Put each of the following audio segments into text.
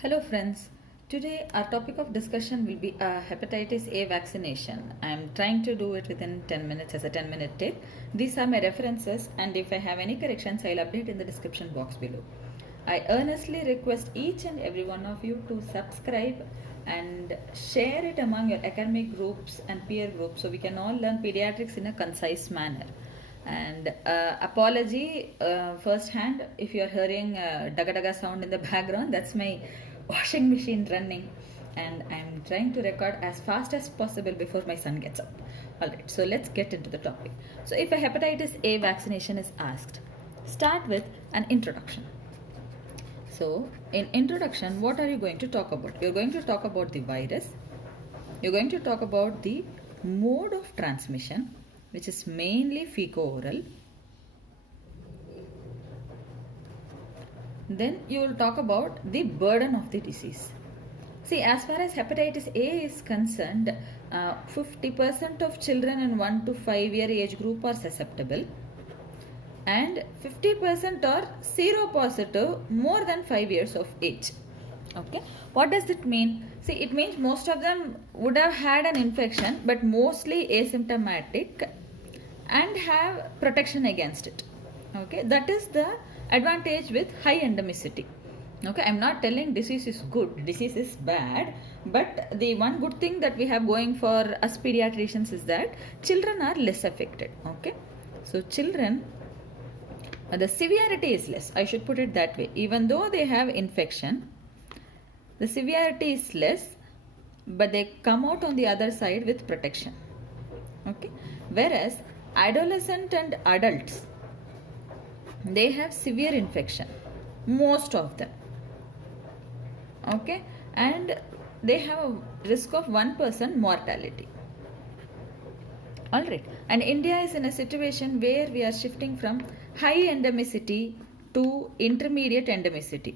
Hello friends. Today our topic of discussion will be hepatitis A vaccination. I am trying to do it within 10 minutes as a 10-minute tip. These are my references and if I have any corrections I'll update in the description box below. I earnestly request each and every one of you to subscribe and share it among your academic groups and peer groups so we can all learn pediatrics in a concise manner. And apology first hand if you are hearing daga daga sound in the background. That's my washing machine running and I'm trying to record as fast as possible before my son gets up. Alright, so let's get into the topic. So if a hepatitis A vaccination is asked, start with an introduction. So in introduction, what are you going to talk about? You're going to talk about the virus. You're going to talk about the mode of transmission, which is mainly fecal-oral. Then you will talk about the burden of the disease. See, as far as hepatitis A is concerned, 50% of children in 1 to 5 year age group are susceptible and 50% are seropositive more than 5 years of age. Okay, what does it mean? See, it means most of them would have had an infection but mostly asymptomatic and have protection against it. Okay, that is the advantage with high endemicity. Okay, I'm not telling disease is good, disease is bad, but the one good thing that we have going for us pediatricians is that children are less affected. Okay, so children, the severity is less, I should put it that way. Even though they have infection, the severity is less, but they come out on the other side with protection. Okay, whereas adolescent and adults, they have severe infection, most of them. Okay, and they have a risk of 1% mortality. Alright, and India is in a situation where we are shifting from high endemicity to intermediate endemicity.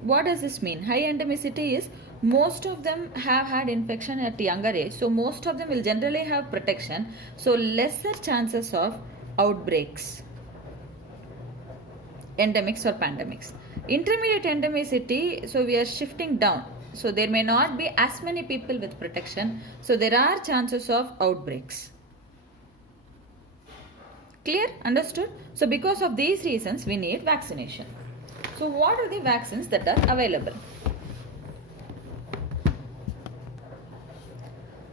What does this mean? High endemicity is most of them have had infection at younger age, so most of them will generally have protection, so lesser chances of outbreaks, endemics or pandemics. Intermediate endemicity, so we are shifting down, so there may not be as many people with protection, so there are chances of outbreaks. Clear? Understood? So because of these reasons we need vaccination. So what are the vaccines that are available?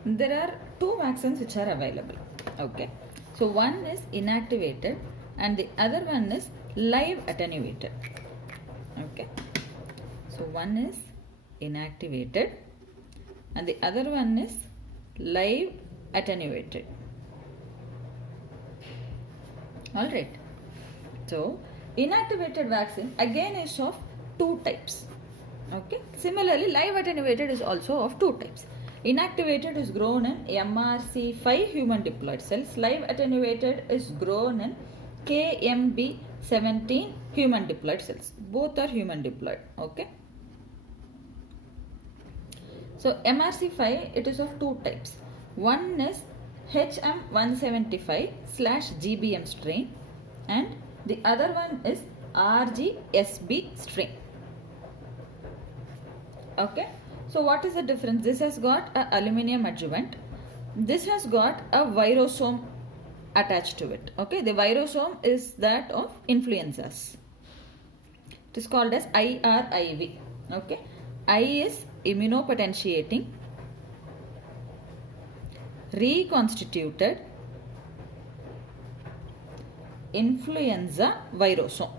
There are two vaccines which are available. Okay. So one is inactivated and the other one is live attenuated. Okay. So one is inactivated and the other one is live attenuated. Alright. So inactivated vaccine again is of two types. Okay. Similarly, live attenuated is also of two types. Inactivated is grown in MRC5 human diploid cells. Live attenuated is grown in KMB17 human diploid cells. Both are human diploid. Okay. So MRC5, it is of two types. One is HM175/GBM strain and the other one is RGSB strain. Okay. So what is the difference? This has got a aluminium adjuvant. This has got a virosome attached to it. Okay. The virosome is that of influenzas. It is called as IRIV. Okay. I is immunopotentiating, reconstituted influenza virosome.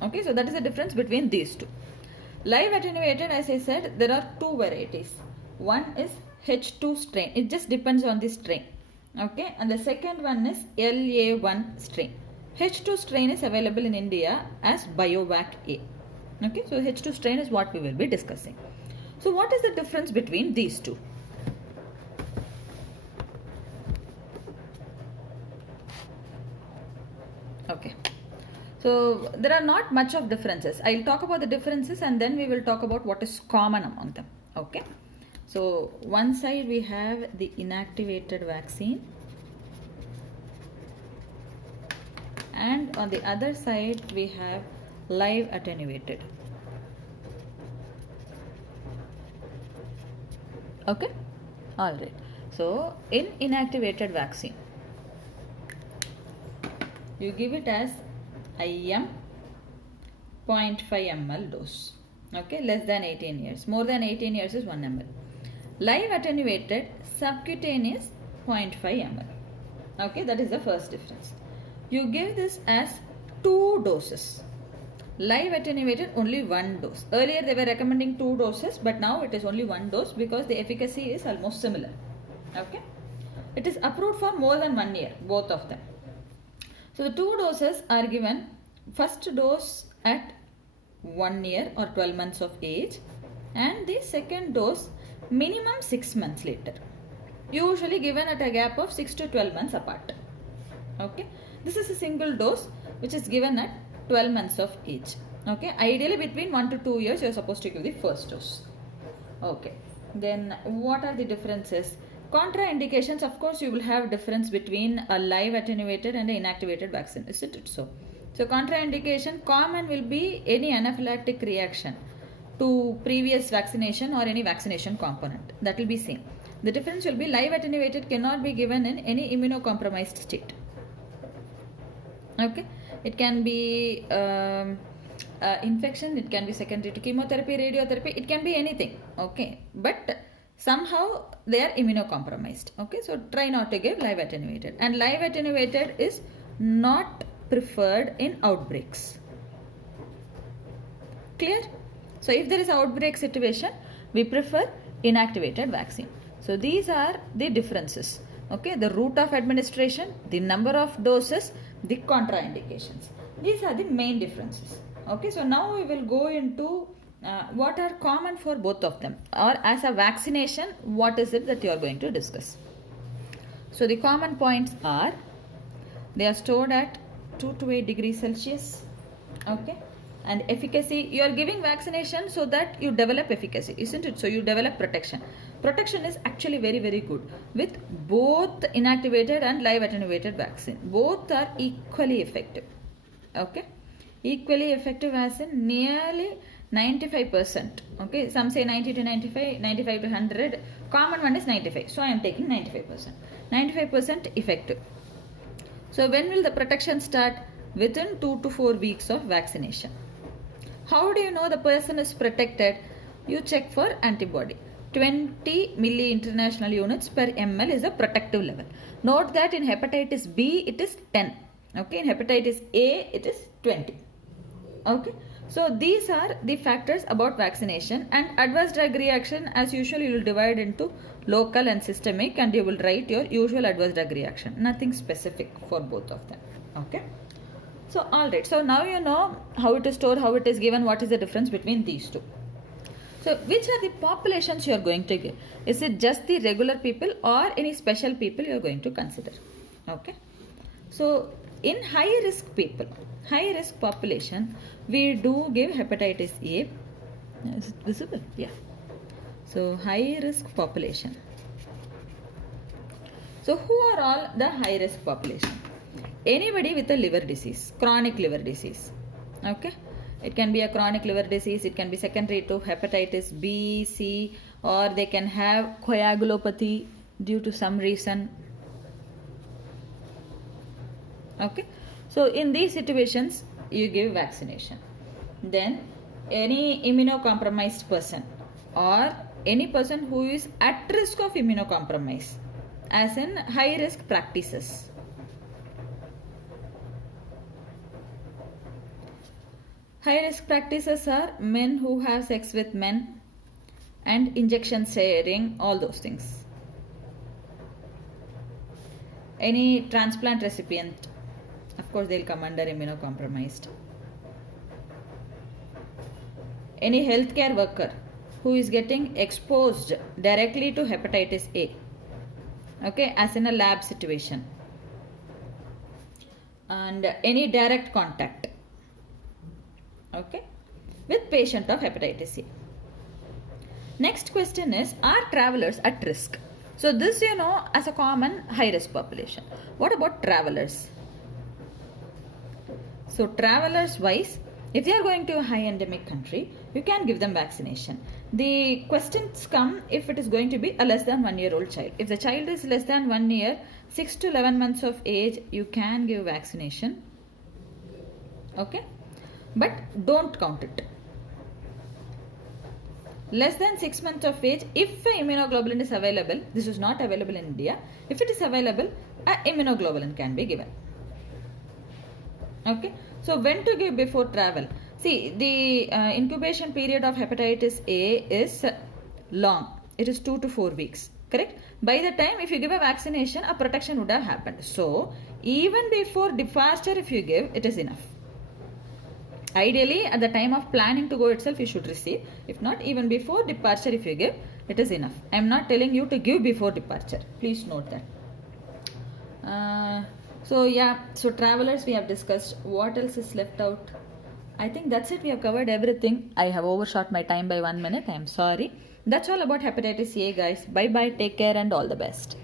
Okay, so that is the difference between these two. Live attenuated, as I said, there are two varieties. One is H2 strain. It just depends on the strain. Okay, and the second one is LA1 strain. H2 strain is available in India as Biovac A. Okay, so H2 strain is what we will be discussing. So what is the difference between these two? Okay. So there are not much of differences. I'll talk about the differences and then we will talk about what is common among them. Okay. So one side we have the inactivated vaccine and on the other side we have live attenuated. Okay, all right. So in inactivated vaccine, you give it as IM 0.5 ml dose. Okay, less than 18 years. More than 18 years is 1 ml. Live attenuated subcutaneous 0.5 ml. Okay, that is the first difference. You give this as 2 doses. Live attenuated only 1 dose. Earlier they were recommending 2 doses, but now it is only 1 dose because the efficacy is almost similar. Okay, it is approved for more than 1 year, both of them. So the 2 doses are given. First dose at 1 year or 12 months of age, and the second dose minimum 6 months later, usually given at a gap of 6 to 12 months apart. Okay, this is a single dose which is given at 12 months of age. Okay, ideally between 1 to 2 years you are supposed to give the first dose. Okay, then what are the differences? Contraindications, of course you will have difference between a live attenuated and an inactivated vaccine, isn't it so? So contraindication common will be any anaphylactic reaction to previous vaccination or any vaccination component. That will be same. The difference will be live attenuated cannot be given in any immunocompromised state. Okay, it can be infection, it can be secondary to chemotherapy, radiotherapy, it can be anything. Okay, but somehow they are immunocompromised. Okay, so try not to give live attenuated, and live attenuated is not preferred in outbreaks. Clear? So if there is outbreak situation, we prefer inactivated vaccine. So these are the differences. Okay, the route of administration, the number of doses, the contraindications. These are the main differences. Okay, so now we will go into what are common for both of them, or as a vaccination, what is it that you are going to discuss. So the common points are, they are stored at 2 to 8 degrees Celsius. Okay, and efficacy, you are giving vaccination so that you develop efficacy, isn't it? So you develop protection. Protection is actually very, very good with both inactivated and live attenuated vaccine. Both are equally effective. Okay, equally effective as in nearly 95%. Okay, some say 90 to 95, 95 to 100. Common one is 95. So I am taking 95%. 95% effective. So when will the protection start? Within 2 to 4 weeks of vaccination. How do you know the person is protected? You check for antibody. 20 milli international units per ml is a protective level. Note that in hepatitis B it is 10. Okay, in hepatitis A it is 20. Okay, so these are the factors about vaccination. And adverse drug reaction, as usual, you will divide into local and systemic, and you will write your usual adverse drug reaction. Nothing specific for both of them. Okay, so alright, so now you know how it is stored, how it is given, what is the difference between these two. So which are the populations you are going to give? Is it just the regular people or any special people you are going to consider? Okay, so in high risk people, high risk population, we do give hepatitis A. Is it visible? Yeah. So high risk population. So who are all the high risk population? Anybody with a liver disease, chronic liver disease. Okay, it can be a chronic liver disease, it can be secondary to hepatitis B, C, or they can have coagulopathy due to some reason. Okay, so in these situations you give vaccination. Then any immunocompromised person or any person who is at risk of immunocompromise, as in high risk practices. High risk practices are men who have sex with men and injection sharing, all those things. Any transplant recipient, of course they'll come under immunocompromised. Any healthcare worker who is getting exposed directly to hepatitis A, okay, as in a lab situation, and any direct contact, okay, with patient of hepatitis C. Next question is, are travelers at risk? So this you know as a common high risk population. What about travelers? So travelers wise, if they are going to a high endemic country, you can give them vaccination. The questions come if it is going to be a less than 1 year old child. If the child is less than 1 year, 6 to 11 months of age, you can give vaccination. Okay, but don't count it. Less than 6 months of age, if immunoglobulin is available, this is not available in India. If it is available, immunoglobulin can be given. Okay, so when to give before travel? See, the incubation period of hepatitis A is long. It is 2 to 4 weeks. Correct? By the time if you give a vaccination, a protection would have happened. So, even before departure, if you give, it is enough. Ideally, at the time of planning to go itself, you should receive. If not, even before departure, if you give, it is enough. I am not telling you to give before departure. Please note that. So travelers we have discussed. What else is left out? I think that's it. We have covered everything. I have overshot my time by 1 minute. I am sorry. That's all about hepatitis A, guys. Bye bye. Take care and all the best.